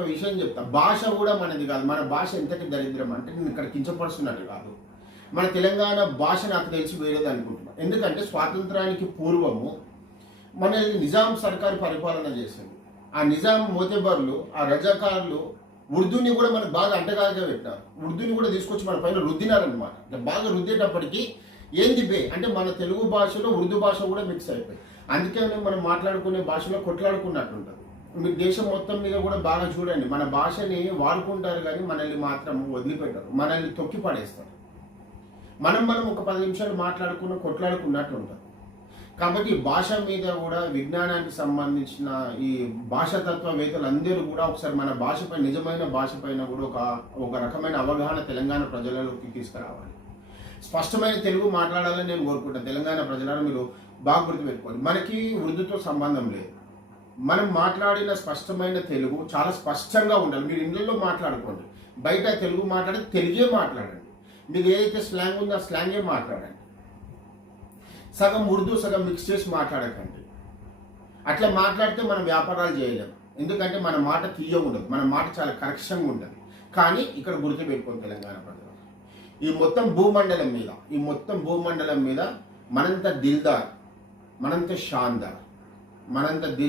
ఒక విషయం చెప్తా. భాష కూడా మనది కాదు. మన భాష ఎంతటి దరిద్రం అంటే నేను ఇక్కడ కించపరుస్తున్నట్టు కాదు. మన తెలంగాణ భాష నాకు తెలిసి వేరేది అనుకుంటున్నా. ఎందుకంటే స్వాతంత్రానికి పూర్వము మన నిజాం సర్కారు పరిపాలన చేసింది. ఆ నిజాం మోతెబర్లు ఆ రజాకారులు ఉర్దూని కూడా మనకు బాగా అంటగాగా పెట్టారు ఉర్దూని కూడా తీసుకొచ్చి మన పైన రుద్దినారనమాట బాగా రుద్దేటప్పటికీ ఏంది బే? అంటే మన తెలుగు భాషలో ఉర్దూ భాష కూడా మిక్స్ అయిపోయి అందుకే మనం మాట్లాడుకునే భాషలో కొట్లాడుకున్నట్టుంటుంది మీరు దేశం మొత్తం మీద కూడా బాగా చూడండి. మన భాషని వాడుకుంటారు కానీ మనల్ని మాత్రం వదిలిపెట్టరు. మనల్ని తొక్కి పడేస్తారు. మనం మనం ఒక పది నిమిషాలు మాట్లాడుకున్న కొట్లాడుకున్నట్టు ఉంటుంది కాబట్టి భాష మీద కూడా విజ్ఞానానికి సంబంధించిన ఈ భాషాతత్వవేత్తలు అందరూ కూడా ఒకసారి మన భాషపై నిజమైన భాషపైన కూడా ఒక ఒక రకమైన అవగాహన తెలంగాణ ప్రజలలోకి తీసుకురావాలి. స్పష్టమైన తెలుగు మాట్లాడాలని నేను కోరుకుంటాను. తెలంగాణ ప్రజలను మీరు బాగా గుర్తుపెట్టుకోండి. మనకి వృద్ధితో సంబంధం లేదు. మనం మాట్లాడిన స్పష్టమైన తెలుగు చాలా స్పష్టంగా ఉండాలి. మీరు ఇంగ్లీష్లో మాట్లాడుకోండి. బయట తెలుగు మాట్లాడితే తెలుగే మాట్లాడండి. మీకు ఏదైతే స్లాంగ్ ఉందో ఆ స్లాంగే మాట్లాడండి. సగం ఉర్దూ సగం మిక్స్ చేసి మాట్లాడకండి. అట్లా మాట్లాడితే మనం వ్యాపారాలు చేయలేము ఎందుకంటే మన మాట తీయ ఉండదు. మన మాట చాలా కరెక్షన్గా ఉండదు. కానీ ఇక్కడ గుర్తుపెట్టుకోండి తెలంగాణ ప్రజలు. ఈ మొత్తం భూమండలం మీద ఈ మొత్తం భూమండలం మీద మనంత దిల్దార్ మనంత షాందార్ మనంత దిల్